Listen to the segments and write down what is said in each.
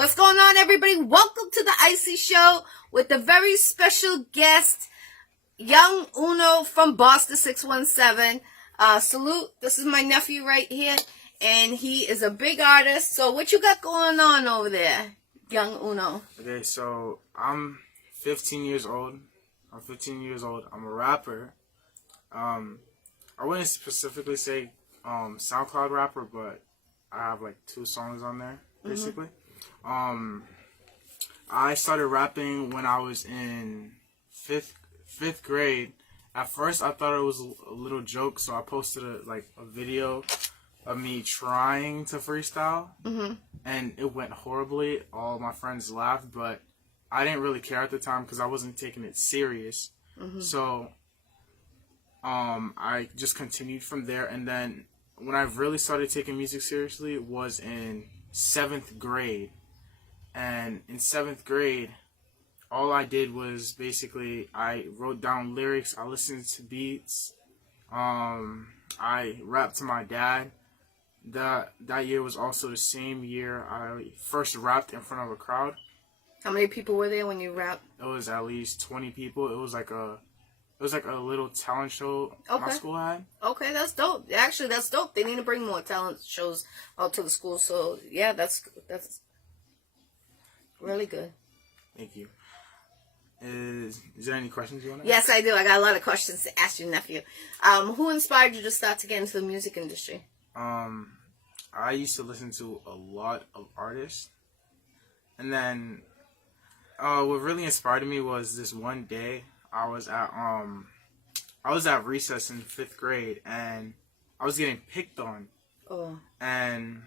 What's going on, everybody? Welcome to the Iccy Show with a very special guest, Young Uno from Boston 617. Salute. This is my nephew right here, and he is a big artist. So what you got going on over there, Young Uno? Okay, so I'm 15 years old. I'm a rapper. I wouldn't specifically say SoundCloud rapper, but I have like 2 songs on there, basically. I started rapping when I was in fifth grade. At first, I thought it was a little joke, so I posted a video of me trying to freestyle, and it went horribly. All my friends laughed, but I didn't really care at the time because I wasn't taking it serious. So I just continued from there, and then when I really started taking music seriously was in 7th grade. And in 7th grade, all I did was basically I wrote down lyrics, I listened to beats, I rapped to my dad. That year was also the same year I first rapped in front of a crowd. How many people were there when you rapped? It was at least 20 people. It was like a little talent show my school had. Okay, that's dope. Actually, that's dope. They need to bring more talent shows out to the school. So yeah, that's really good. Thank you. Is there any questions you want to ask? Yes, I do. I got a lot of questions to ask your nephew. Who inspired you to start to get into the music industry? I used to listen to a lot of artists, and then what really inspired me was this one day I was at recess in 5th grade, and I was getting picked on. And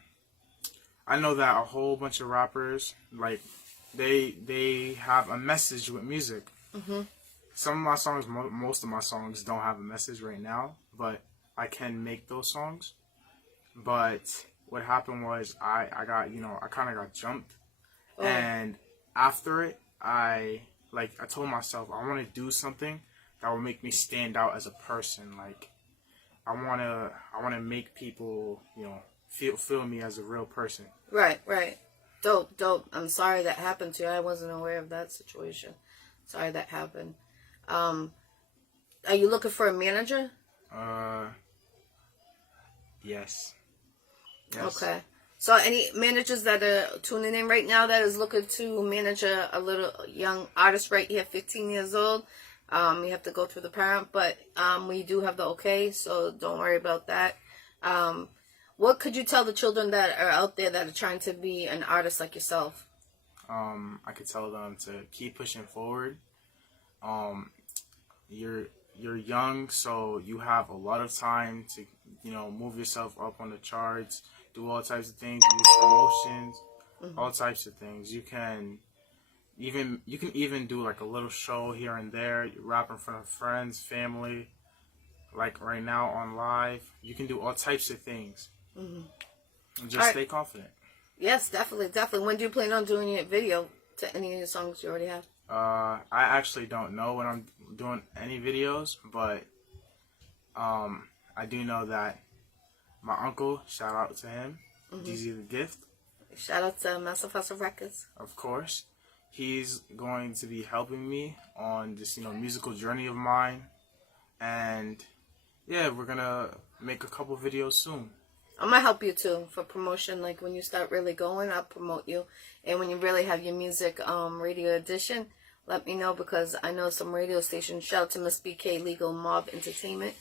I know that a whole bunch of rappers, like, they have a message with music. Some of my songs, most of my songs don't have a message right now, but I can make those songs. But what happened was I kind of got jumped. And after it, I told myself I want to do something that will make me stand out as a person. Like, I want to make people, feel me as a real person. Right. Dope. I'm sorry that happened to you. I wasn't aware of that situation. Sorry that happened. Are you looking for a manager? Yes. Okay. So any managers that are tuning in right now that is looking to manage a little young artist right here, 15 years old, you have to go through the parent, but we do have the okay, so don't worry about that. What could you tell the children that are out there that are trying to be an artist like yourself? I could tell them to keep pushing forward. You're young, so you have a lot of time to, move yourself up on the charts, do all types of things, use promotions, all types of things. You can even do like a little show here and there. You rap in front of friends, family, like right now on live. You can do all types of things. And just stay confident. Yes, definitely. When do you plan on doing your video to any of your songs you already have? I actually don't know when I'm doing any videos, but I do know that my uncle, shout out to him, DZ the Gift. Shout out to Massive Hustle Records. Of course. He's going to be helping me on this, musical journey of mine. And yeah, we're going to make a couple videos soon. I'm going to help you too for promotion. Like when you start really going, I'll promote you. And when you really have your music radio edition, let me know, because I know some radio stations. Shout out to Miss BK Legal Mob Entertainment.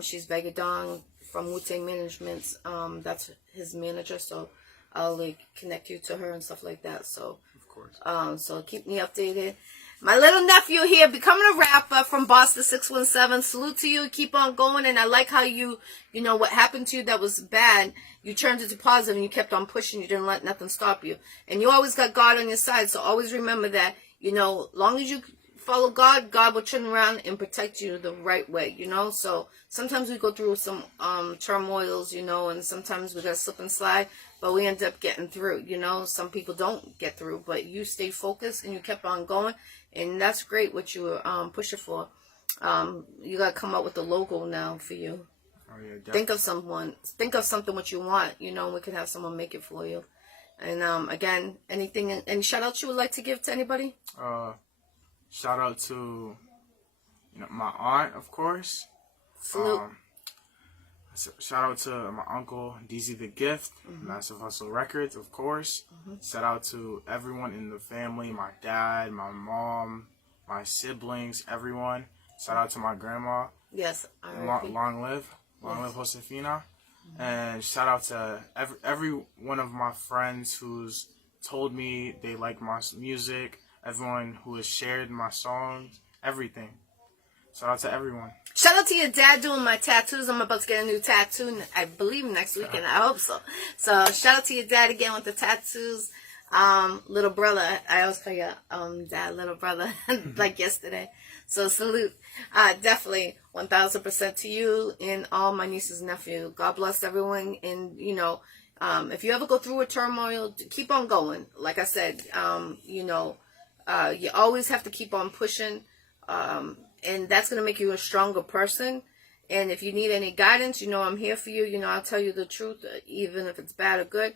She's Vegadong from Wu-Tang Management. That's his manager, so I'll connect you to her and stuff like that. So of course. So keep me updated. My little nephew here, becoming a rapper from Boston 617. Salute to you. Keep on going. And I like how what happened to you that was bad, you turned it to positive and you kept on pushing. You didn't let nothing stop you. And you always got God on your side. So always remember that, long as you follow God, God will turn around and protect you the right way, So sometimes we go through some turmoils, and sometimes we got to slip and slide, but we end up getting through, Some people don't get through, but you stay focused and you kept on going, and that's great what you were pushing for. You got to come up with a logo now for you. Oh, yeah, think of something what you want, we can have someone make it for you. And again, any shout outs you would like to give to anybody? Shout out to my aunt, of course. Salute. Shout out to my uncle DZ the Gift, Massive Hustle Records, of course. Shout out to everyone in the family, my dad, my mom, my siblings, everyone. Shout out to my grandma. Yes, long live Josefina. And shout out to every one of my friends who's told me they like my music, everyone who has shared my songs, everything. Shout out to everyone. Shout out to your dad doing my tattoos. I'm about to get a new tattoo, I believe, next week, and I hope so. So shout out to your dad again with the tattoos. Little brother, I always call you dad, little brother, like yesterday. So salute, definitely 1000% to you and all my nieces and nephews. God bless everyone. And if you ever go through a turmoil, keep on going. Like I said, you always have to keep on pushing. And that's going to make you a stronger person. And if you need any guidance, I'm here for you. I'll tell you the truth, even if it's bad or good.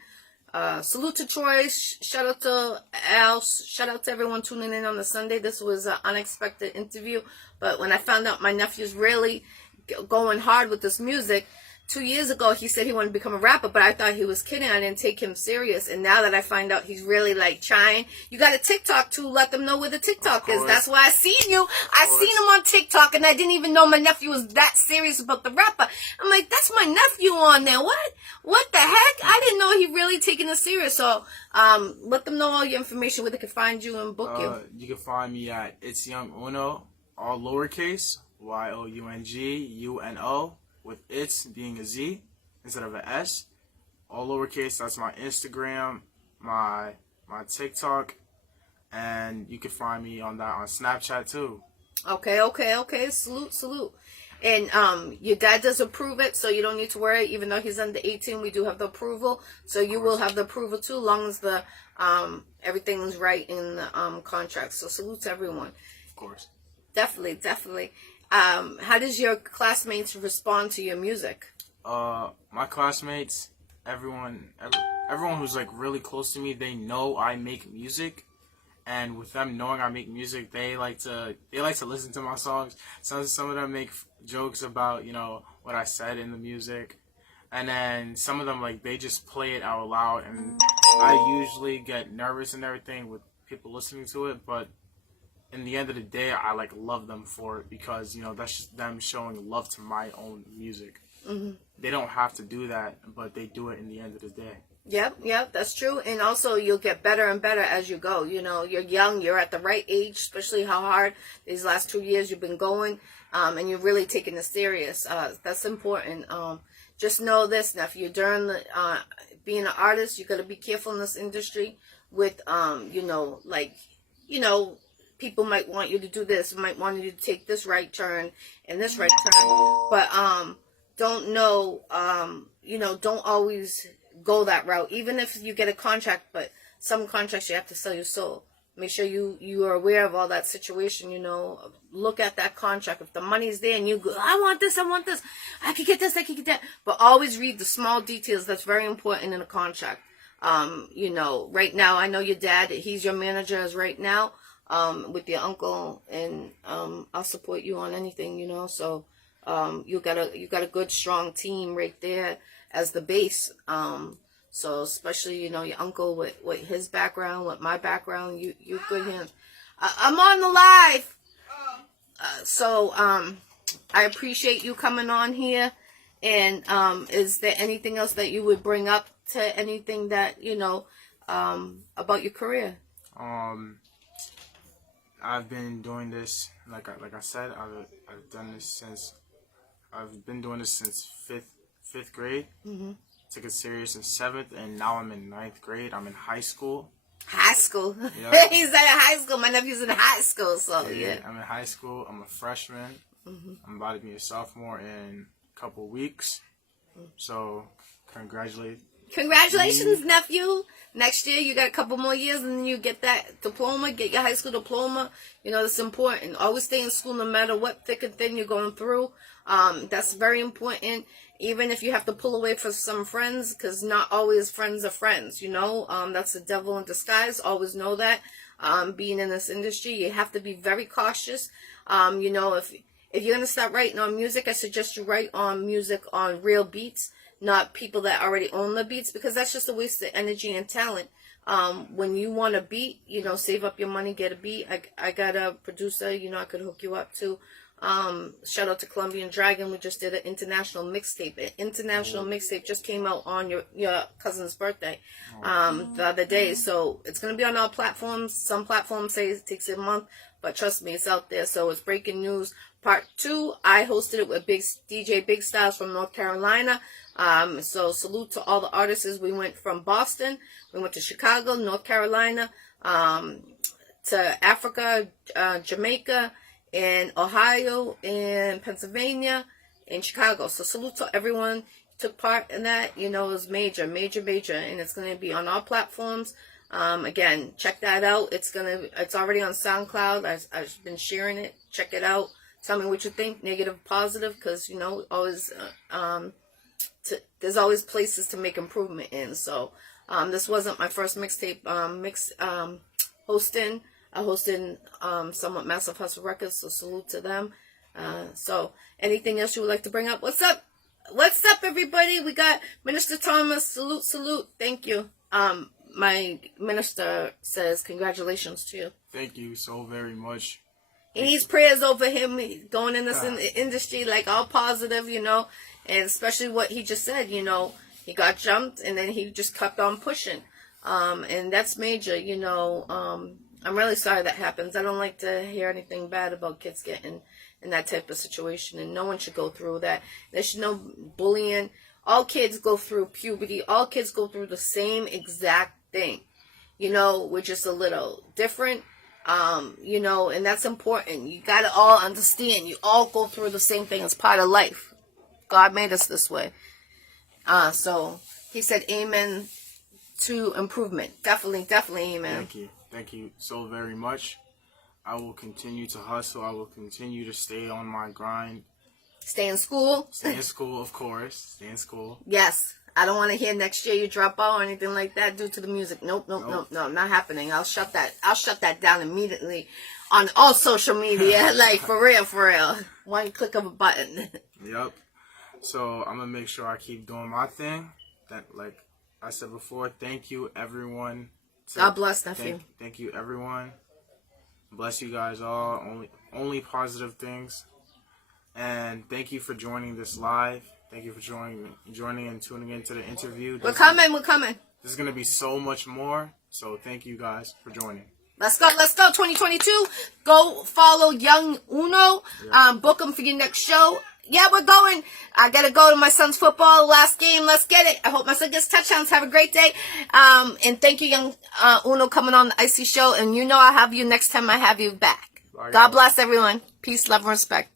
Salute to Troy. Shout out to Al. Shout out to everyone tuning in on the Sunday. This was an unexpected interview. But when I found out my nephew's really going hard with this music, 2 years ago, he said he wanted to become a rapper, but I thought he was kidding. I didn't take him serious. And now that I find out he's really trying, you got a TikTok to let them know where the TikTok is. That's why I seen you. I seen him on TikTok, and I didn't even know my nephew was that serious about the rapper. I'm like, that's my nephew on there. What the heck? I didn't know he really taking it serious. So, let them know all your information, where they can find you and book you. You can find me at It's Young Uno, all lowercase, YOUNGUNO. With it's being a Z instead of an S. All lowercase. That's my Instagram, my TikTok, and you can find me on Snapchat too. Okay. Salute. And your dad does approve it, so you don't need to worry. Even though he's under 18, we do have the approval. So you will have the approval too, long as the everything's right in the contract. So salute to everyone. Of course. Definitely. How does your classmates respond to your music? My classmates, everyone who's really close to me, they know I make music, and with them knowing I make music, they like to listen to my songs. Some of them make jokes about what I said in the music, and then some of them they just play it out loud, and I usually get nervous and everything with people listening to it, but in the end of the day, I love them for it, because that's just them showing love to my own music. They don't have to do that, but they do it in the end of the day. Yep, that's true. And also, you'll get better and better as you go. You're young, you're at the right age, especially how hard these last 2 years you've been going, and you're really taking this serious. That's important. Just know this, nephew, during the being an artist, you got to be careful in this industry with people might want you to do this, might want you to take this right turn and this right turn, but don't always go that route. Even if you get a contract, but some contracts you have to sell your soul. Make sure you are aware of all that situation. Look at that contract. If the money's there and you go, I want this, I could get this, I could get that, but always read the small details. That's very important in a contract. Right now, I know your dad, he's your manager as right now. With your uncle, and I'll support you on anything, so you got a good strong team right there as the base. So especially your uncle with his background, with my background, you good hands. I'm on the live, so I appreciate you coming on here. And is there anything else that you would bring up to anything that about your career? I've been doing this, like I said, I've been doing this since fifth grade. Took it serious in 7th, and now I'm in 9th grade. I'm in high school. Yeah. He's at high school. My nephew's in high school, so yeah. I'm in high school. I'm a freshman. I'm about to be a sophomore in a couple weeks. So Congratulations, nephew. Next year, you got a couple more years, and then you get that diploma, get your high school diploma. That's important. Always stay in school no matter what thick and thin you're going through. That's very important. even if you have to pull away from some friends, because not always friends are friends, you know. That's the devil in disguise. Always know that. Being in this industry, you have to be very cautious. You know, if you're gonna start writing on music, I suggest you write on music on real beats, not people that already own the beats, because that's just a waste of energy and talent. When you want a beat, you know, save up your money, get a beat. I got a producer, you know, I could hook you up to. Shout out to Colombian Dragon. We just did an international mixtape. An international mixtape just came out on your cousin's birthday, the other day. So it's going to be on all platforms. Some platforms say it takes a month, but trust me, it's out there. So it's breaking news. Part 2, I hosted it with DJ Big Styles from North Carolina. So salute to all the artists. We went from Boston, we went to Chicago, North Carolina, to Africa, Jamaica, in Ohio, in Pennsylvania, in Chicago. So salute to everyone who took part in that. You know, it was major, major, major, and it's going to be on all platforms. Again, check that out. It's already on SoundCloud. I've been sharing it. Check it out. Tell me what you think, negative, positive, because, you know, always, there's always places to make improvement in. So, this wasn't my first mixtape, hosting. I hosted Somewhat Massive Hustle Records, so salute to them. So anything else you would like to bring up? What's up? What's up, everybody? We got Minister Thomas. Salute, salute. Thank you. My minister says congratulations to you. Thank you so very much. He needs prayers over him going in this industry, like all positive, you know, and especially what he just said, you know, he got jumped and then he just kept on pushing. And that's major, you know. I'm really sorry that happens. I don't like to hear anything bad about kids getting in that type of situation, and no one should go through that. There should no bullying. All kids go through puberty. All kids go through the same exact thing. You know, we're just a little different, you know, and that's important. You got to all understand. You all go through the same thing. It's part of life. God made us this way. So he said amen to improvement. Definitely, definitely amen. Thank you. Thank you so very much. I will continue to hustle. I will continue to stay on my grind. Stay in school. Stay in school, of course. Stay in school. Yes. I don't want to hear next year you drop out or anything like that due to the music. Nope, not happening. I'll shut that down immediately on all social media. Like, for real, for real. One click of a button. Yep. So I'm going to make sure I keep doing my thing. That, like I said before, thank you, everyone. God bless, nephew. Thank you, everyone. Bless you guys all. Only positive things. And thank you for joining this live. Thank you for joining and tuning into the interview. We're coming. There's going to be so much more. So thank you guys for joining. Let's go. 2022. Go follow Young Uno. Book him for your next show. Yeah, we're going. I got to go to my son's football last game. Let's get it. I hope my son gets touchdowns. Have a great day. And thank you, Young Uno, coming on the Iccy Show. And you know I'll have you next time I have you back. Bye, God bless everyone. Peace, love, and respect.